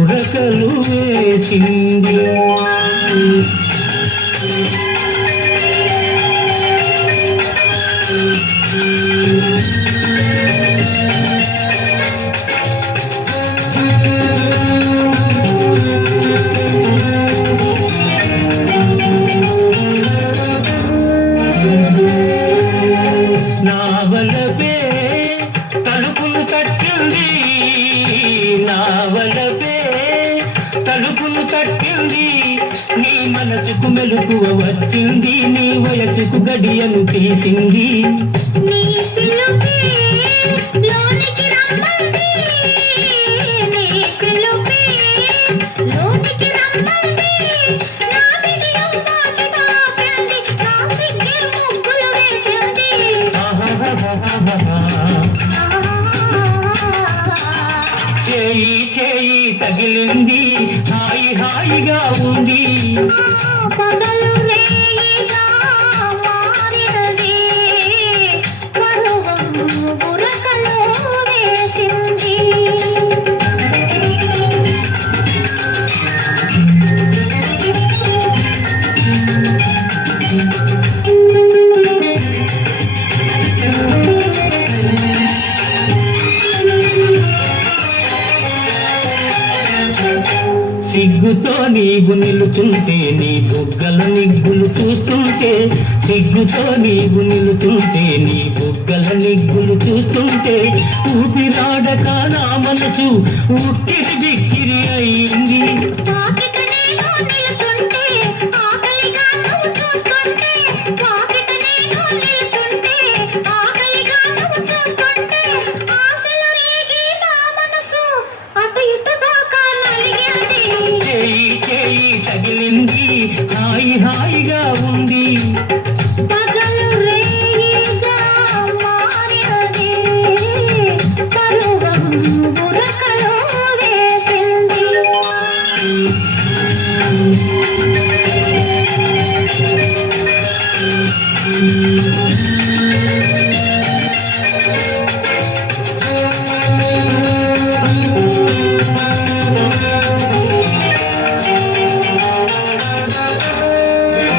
ఉరకలు వేసింది. నావలపే తలుపులు తట్టింది. నావలపే తలుపులు తట్టింది నీ మనసుకు మెలకువ వచ్చింది నీ వయసుకు గడియను తీసింది. తగిలింది హాయి హాయిగా ఉంది. పగలు సిగ్గుతో నీవు నిలుచుంటే నీ బుగ్గల నిగ్గులు చూస్తుంటే సిగ్గుతో నీవు నిలుచుంటే నీ బుగ్గల నిగ్గులు చూస్తుంటే ఊపిరాడక నా మనసు ఊట్టి హాయిగా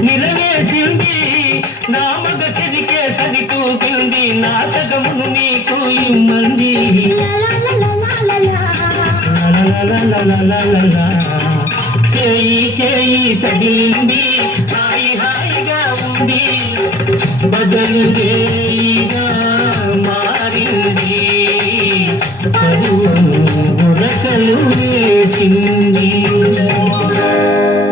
నిలవేసింది నా మగ చదికే సరితూపింది నా సగమును నీకు ఇమ్మంది చేయి చేయి తగిలింది హాయి హాయిగా ఉంది బదలు మారింది పరువు